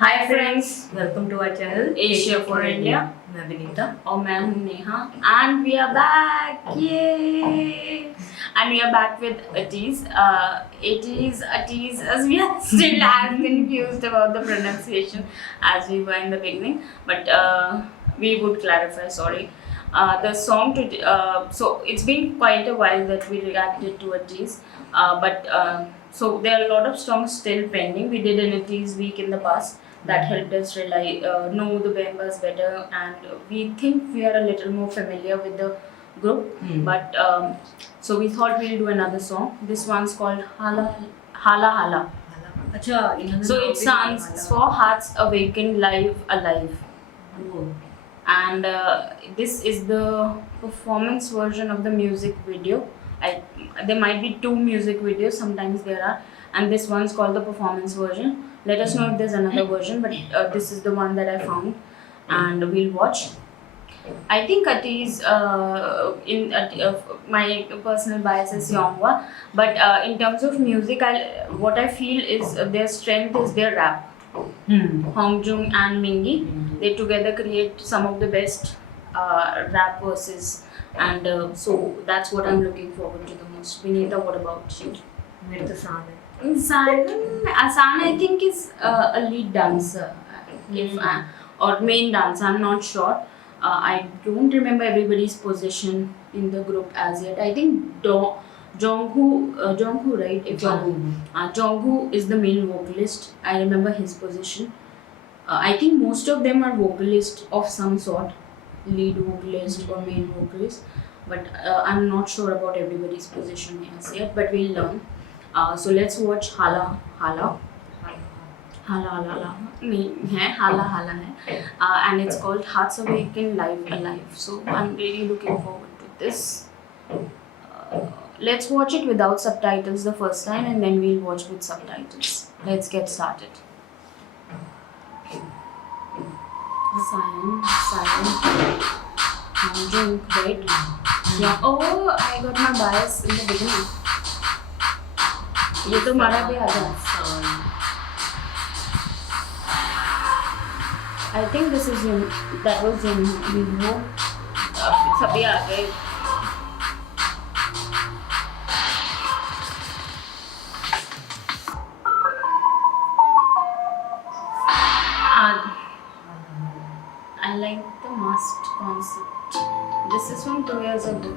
Hi friends, welcome to our channel Asia for India. मैं विनीता और मैं हूँ Neha and we are back and we are back with Atiz. Atiz as we are still as confused about the pronunciation as we were in the beginning, but we would clarify, sorry. The song today, so it's been quite a while that we reacted to Atiz, but so there are a lot of songs still pending. We did an Atiz week in the past that helped us know the members better, and we think we are a little more familiar with the group. But so we thought we'll do another song. This one's called Hala Hala Hala. अच्छा इन्होंने So it stands for Hearts Awakened Live Alive. And this is the performance version of the music video. There might be two music videos, sometimes there are, and this one's called the performance version. Let us know if there's another version, but this is the one that I found, and we'll watch. I think Atiz, my personal bias is Yongwa, but in terms of music, what I feel is their strength is their rap. Hongjung and Mingi, they together create some of the best rap verses, and so that's what I'm looking forward to the most. Vinita, what about you? मेरे तो शान है Asan, I think, is a lead dancer, or main dancer. I'm not sure. I don't remember everybody's position in the group as yet. I think Jonghu, right? Jonghu is the main vocalist. I remember his position. I think most of them are vocalists of some sort, lead vocalist or main vocalist. But I'm not sure about everybody's position as yet. But we'll learn. So let's watch Hala Hala. Hala Hala Hala Hala hai. And it's called Hearts Awakened Live Alive. So I'm really looking forward to this. Let's watch it without subtitles the first time, and then we'll watch with subtitles. Let's get started. Silent. Drink, right? Yeah. Oh, I got my bias in the beginning. ये तो हमारा भी आ गया. I think this is that was in Vivo. सभी आ गए. I like the masked concept. This is from 2 years ago.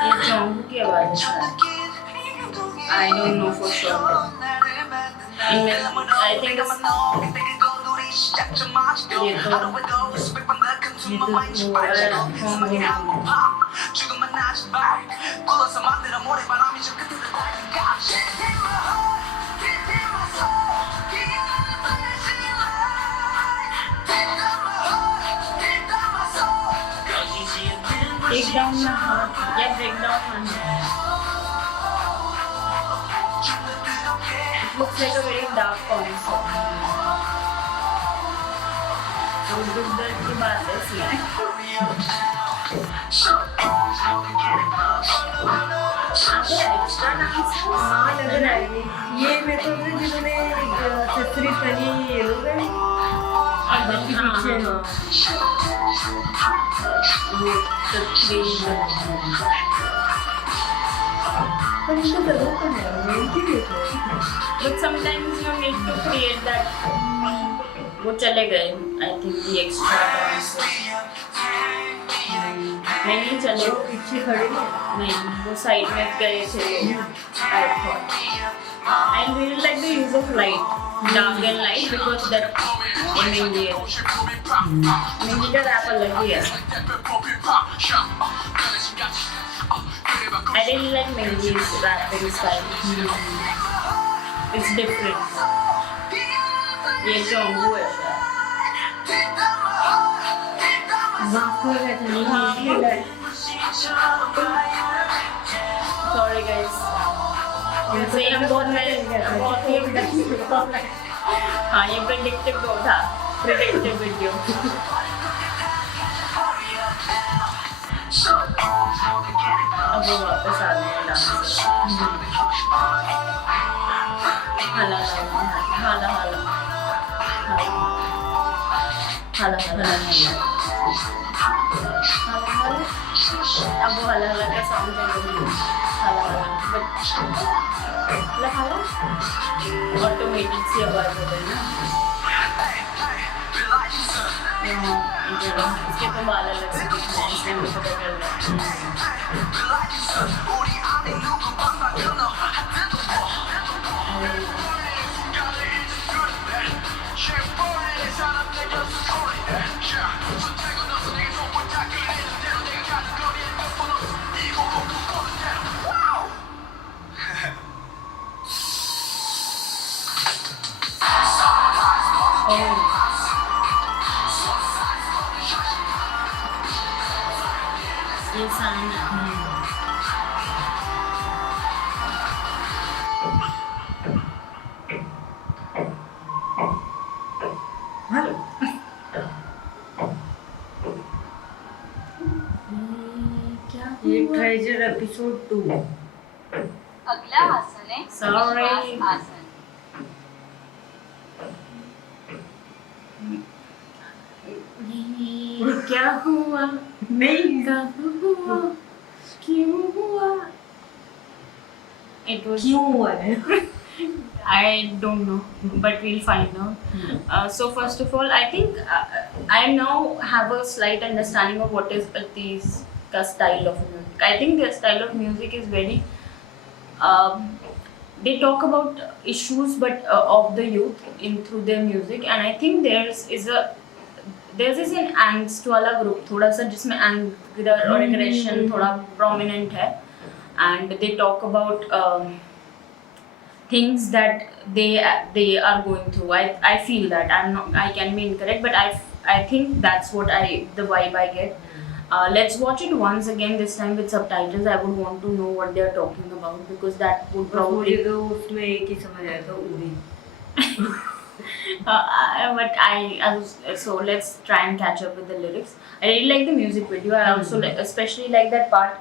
ये जॉन्गू की आवाज है. I don't know for sure. I think ये break down my heart. Yeah, break down my heart. It looks like a very dark concert. तो दुख दर्द की बात है इसमें. एक्स्ट्रा डांस हाँ लग रहा है ये मैं तो जिन्होंने छतरी पहनी ये लोग हैं पीछे पर इनको जरूरत तो है but sometimes you need to create that. वो चले गए. I think the extra dances नहीं चले. वो पीछे खड़े नहीं, वो साइड में गए थे. I thought I really like the use of light, dark and light, because that in India का rap अलग ही है. I really like Mingi's rapping style. It's different. ये जॉन्गू है शायद. Sorry guys. ये बहुत ही हाँ ये प्रेडिक्टिव था. predictive video. अब वो वापस आ गए डांस. हाला हाला हाला हाला हाला अब वो हाला हाला का सॉन्ग चल हाला हाला बट हाला ऑटोमेटिक सी आवाज हो गई ना. इसके तो बाल अलग से दिख रहे हैं इसलिए मुझे पता चल रहा ये साइन ये ट्रेजर एपिसोड 2. अगला आसन है Sorry. विश्वास आसन. क्या हुआ नहीं कब हुआ क्यों हुआ. It was क्यों हुआ है? I don't know, but we'll find out. So first of all, I think I now have a slight understanding of what is Ati's style of music. I think their style of music is very. They talk about issues, but of the youth in through their music, and I think there's is an angst वाला group थोड़ा सा जिसमें anger और aggression थोड़ा prominent है, and they talk about things that they are going through. I feel that I can be incorrect, but I think that's what the vibe I get. Let's watch it once again, this time with subtitles. I would want to know what they're talking about because that would probably. मुझे तो उसमें एक ही समझ आया था Uri. But I was so let's try and catch up with the lyrics. I really like the music video. I also especially like that part.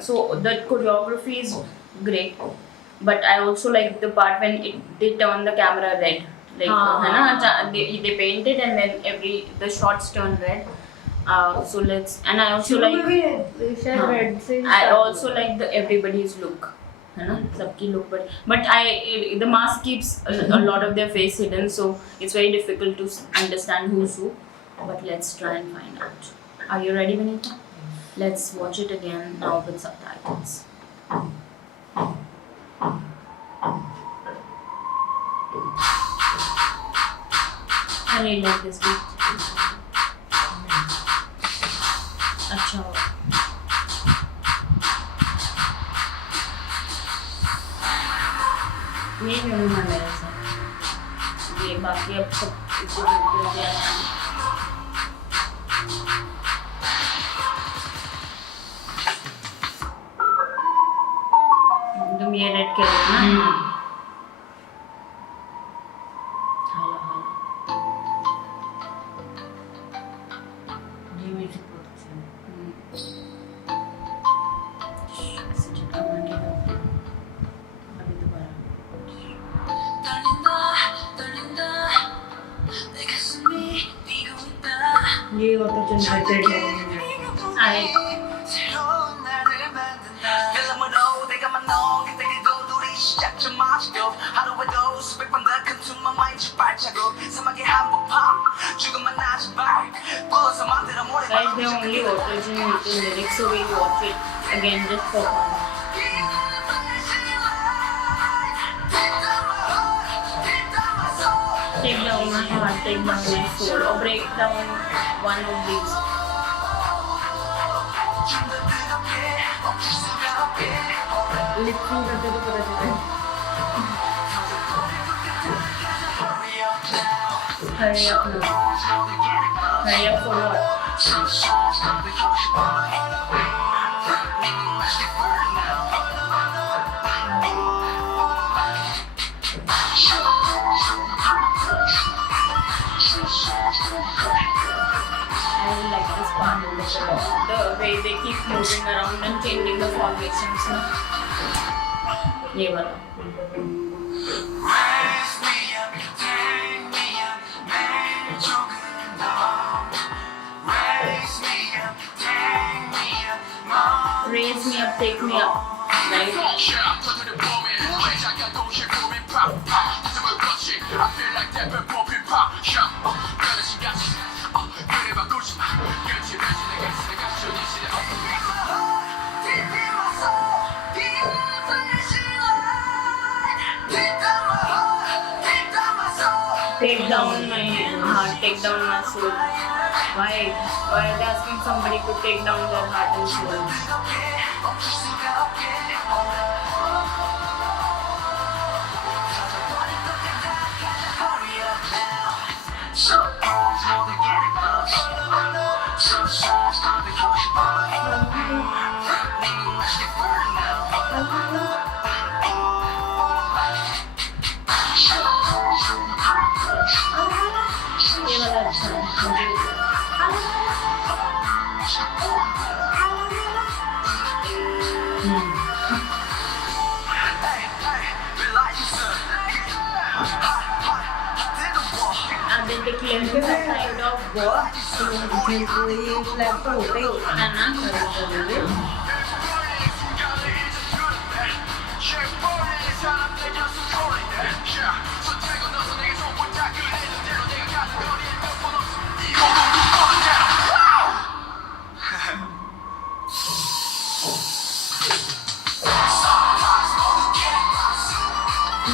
So the choreography is great, but I also like the part when they turn the camera red. Like है ना, they paint it and then the shots turn red. So let's, and I also I also like the everybody's look, है ना, सबकी look, but the mask keeps a lot of their face hidden, so it's very difficult to understand who's who. But let's try and find out. Are you ready, Vinita? Let's watch it again now with subtitles. I really like this beat. अच्छा ये नहीं मान रहा है ये बाकी अब सब इसे हो गया है. तुम ये रेड के ना हाला हाला ये म्यूजिक बहुत अच्छा है. ऐसे झटका मार के गाओ. अभी दोबारा ये ऑटो जनरेटेड है. I guys, they only auto-generated lyrics, so we watch it again just for fun. Take down my heart, take down my soul, or break down one of these. Lip syncing करते तो पता चलता है. Hurry up now. Hurry up for what? fun in the show. The way they keep moving around and changing the formations. ना ये वाला. Raise me up, take me up. Right? Take down my heart, take down my soul. Why? Why are they asking somebody to take down their heart and soul? ये वाला अच्छा है मुझे. And then they claim the side of What? So, ये flag तो होता ही होता है Anna.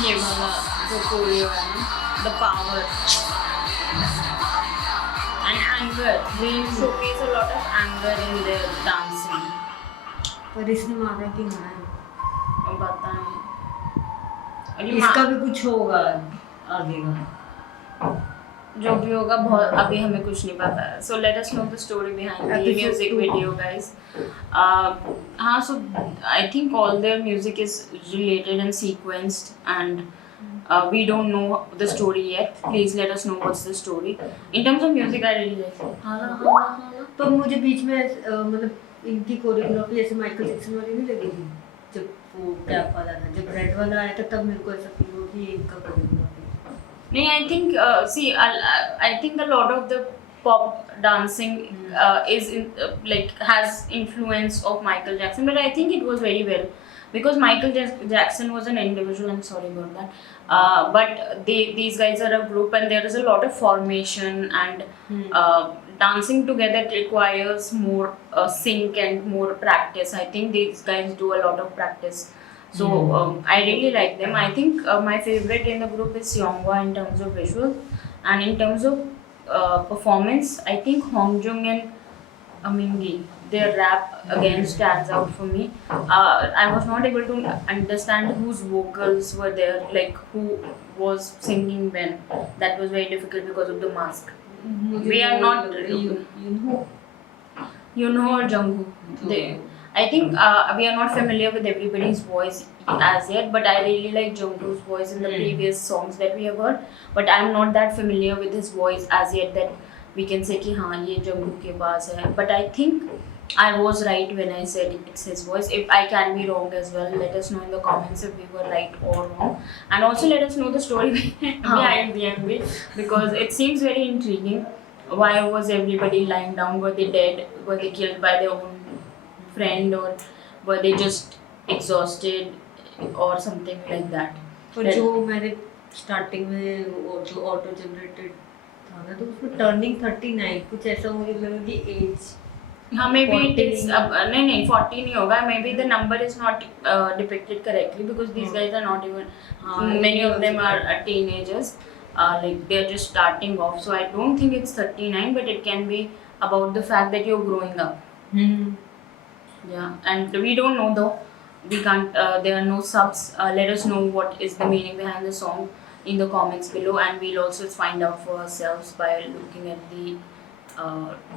ये वाला जो कोरियो है ना, the power and anger. They showcase a lot of anger in their dancing. पर इसने मारा कि मारा अब बताएं. और ये इसका भी कुछ होगा आगे का. जो भी होगा बहुत अभी हमें कुछ नहीं पता है. So let us know the story behind the Episode music 2. video, guys. हाँ, so I think all their music is related and sequenced, and we don't know the story yet. Please let us know what's the story. In terms of music, I really like it. हाला हाला हाला. तो मुझे बीच में मतलब इनकी choreography ऐसे Michael Jackson वाली नहीं लगी थी जब वो कैप वाला था. जब रेड वाला आया था तब मेरे को ऐसा फील हुआ कि ये इनका choreography. No, I think I think a lot of the pop dancing is like has influence of Michael Jackson, but I think it was very well because Michael Jackson was an individual. I'm sorry about that, but these guys are a group, and there is a lot of formation and dancing together requires more sync and more practice. I think these guys do a lot of practice. So I really like them. I think my favorite in the group is Seonghwa in terms of visuals, and in terms of performance, I think Hongjung and Amingi, their rap again stands out for me. I was not able to understand whose vocals were there, like who was singing when. That was very difficult because of the mask. We are not Yunho or Jungkook. I think we are not familiar with everybody's voice as yet, but I really like Jungkook's voice in the previous songs that we have heard. But I'm not that familiar with his voice as yet that we can say कि हाँ ये Jungkook के पास है. But I think I was right when I said it's his voice. If I can be wrong as well, let us know in the comments if we were right or wrong. And also let us know the story behind the MV because it seems very intriguing. Why was everybody lying down? Were they dead? Were they killed by their own friend, or were they just exhausted or something like that? और जो मैंने starting में जो auto generated था ना तो उसमें turning 39 कुछ ऐसा मुझे लगा कि एज. हाँ, maybe it is नहीं 40 नहीं होगा. Maybe the number is not depicted correctly because these guys are not even many of them are teenagers. Like they are just starting off. So I don't think it's 39, but it can be about the fact that you're growing up. Yeah, and we don't know though. We can't. There are no subs. Let us know what is the meaning behind the song in the comments below, and we'll also find out for ourselves by looking at the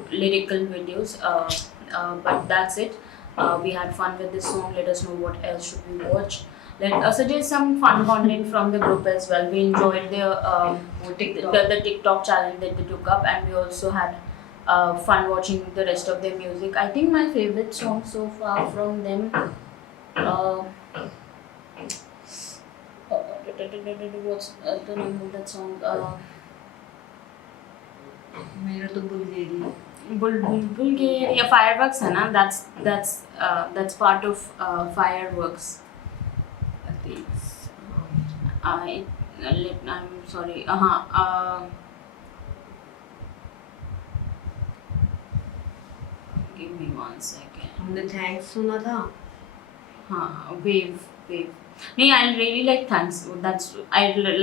lyrical videos. But that's it. We had fun with this song. Let us know what else should we watch. Let us suggest some fun content from the group as well. We enjoyed the TikTok challenge that they took up, and we also had fun watching the rest of their music. I think my favorite song so far from them. What's the name of that song? मेरा तो Bulgaria Bulgaria fireworks है ना? That's part of fireworks. I think. I'm sorry. Give me 1 second. हमने thanks सुना था. Wave. Nee, I really like Thanks.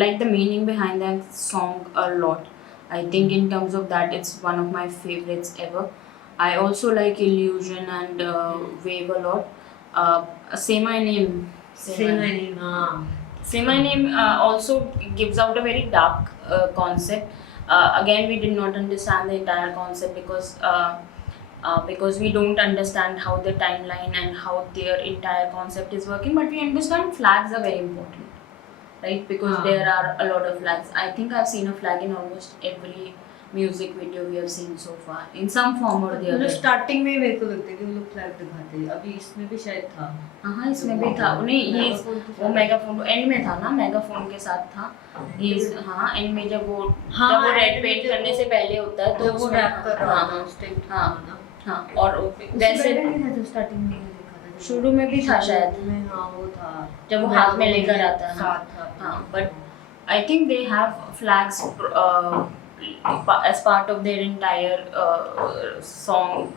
Like the meaning behind that song a lot. I think in terms of that, it's one of my favorites ever. I also like Illusion and Wave a lot. Say My Name. Say My Name. हाँ. Say My Name also gives out a very dark concept. Again, we did not understand the entire concept because we don't understand how the timeline and how their entire concept is working, but we understand flags are very important, right? Because there are a lot of flags. I think I've seen a flag in almost every music video we have seen so far in some form or the मतलब other. Starting में मेरे को लगता है कि वो लोग flag दिखाते हैं. अभी इसमें भी शायद था. हाँ, इसमें भी था. नहीं, ये वो मेगाफोन एंड में था ना, मेगाफोन के साथ था. ये एंड में जब वो रेड पेंट करने से पहले होता है तो जब वो उसमें रैप कर रहा था हाँ, उस टाइम हाँ. ना. हाँ, और वैसे स्टार्टिंग में देखा था. शुरू में भी था शायद. में हाँ वो था. जब वो हाथ में लेकर आता है. साथ था. हाँ, but I think they have flags as part of their entire song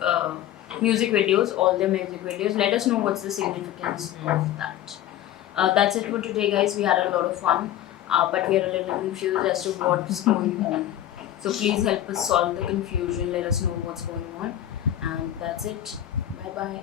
music videos, all their music videos. Let us know what's the significance of that. That's it for today, guys. We had a lot of fun, but we are a little confused as to what's going on. So please help us solve the confusion. Let us know what's going on, and that's it. Bye bye.